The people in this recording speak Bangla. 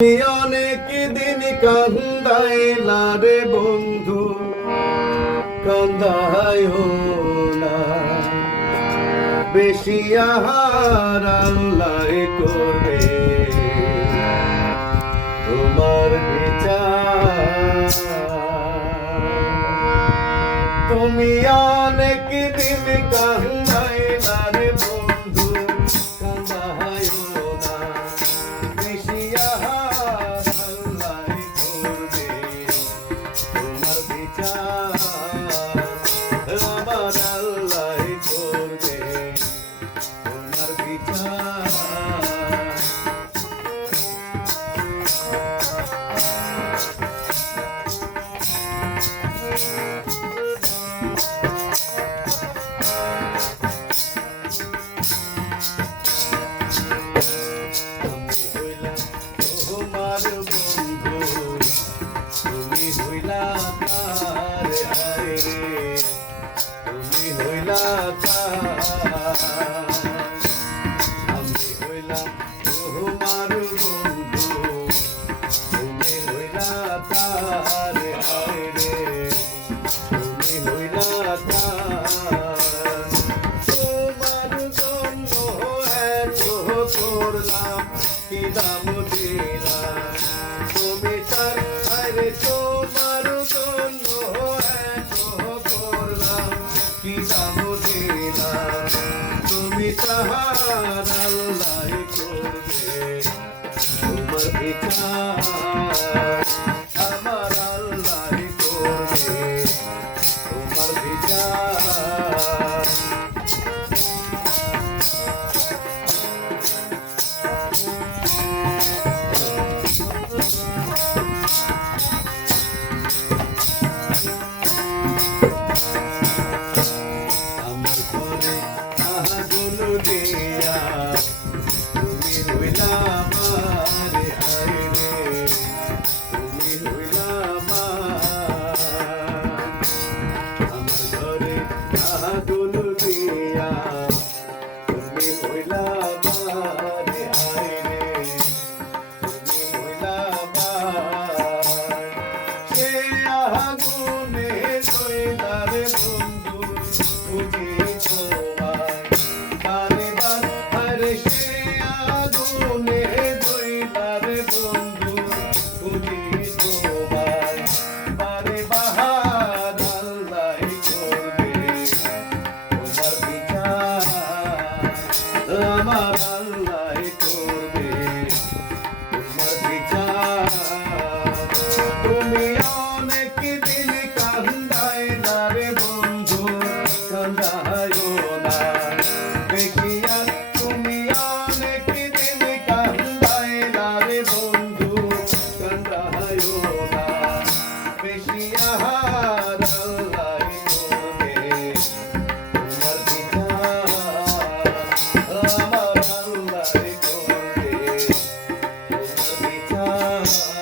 অনেক দিন কান্দাইলা রে বন্ধু, কান্দায়ও না বেশি, আহার আল্লাহ করবে তোমার বিচার। তুমি অনেক দিন কান্দাইলা রে বন্ধু, কান্দায়ও না বেশি, আহার আল্লাহ করবে তোমার বিচার। আমার আল্লাহ করবে তোমার বিচার। তোমার বন্ধু তুমি হইলা তার, আয় রে তুমি হইলা তার। আমি হইলাম তোমার বন্ধু তুমি হইলা তার, আয় রে তুমি হইলা তার। তোমার জন্য এত করলাম কি দাম দিলাম, তুমি তার আরে তোমার জন্য এত করলাম কি দাম দিলাম। তুমি তাহার আল্লাহ করবে তোমার বিচার। আমার আল্লাহ করবে তোমার বিচার। আমার ঘরে আগুন দিয়া তুমি হইলা আমার, আয় রে তুমি হইলা আমার। আমার ঘরে আগুন দিয়া তুমি হইলা আমার, আয় রে তুমি হইলা আমার। সে আগুনে কইলা রে বন্ধু খুঁজি তোমায় বারে বার, আরে সে আগুনে কইলা রে বন্ধু খুঁজি তোমায় বারে বাহার। আল্লাহ করবে তোমার বিচার। আমার আল্লাহ করবে তোমার বিচার। তুমি অনেক দিন কান্দাইলা রে বন্ধু, কান্দায়ও না বেশি, আর তুমি অনেক দিন কান্দাইলা রে বন্ধু, কান্দায়ও না বেশি, আহার আল্লাহ করবে তোমার বিচার। আমার আল্লাহ করবে তোমার বিচার।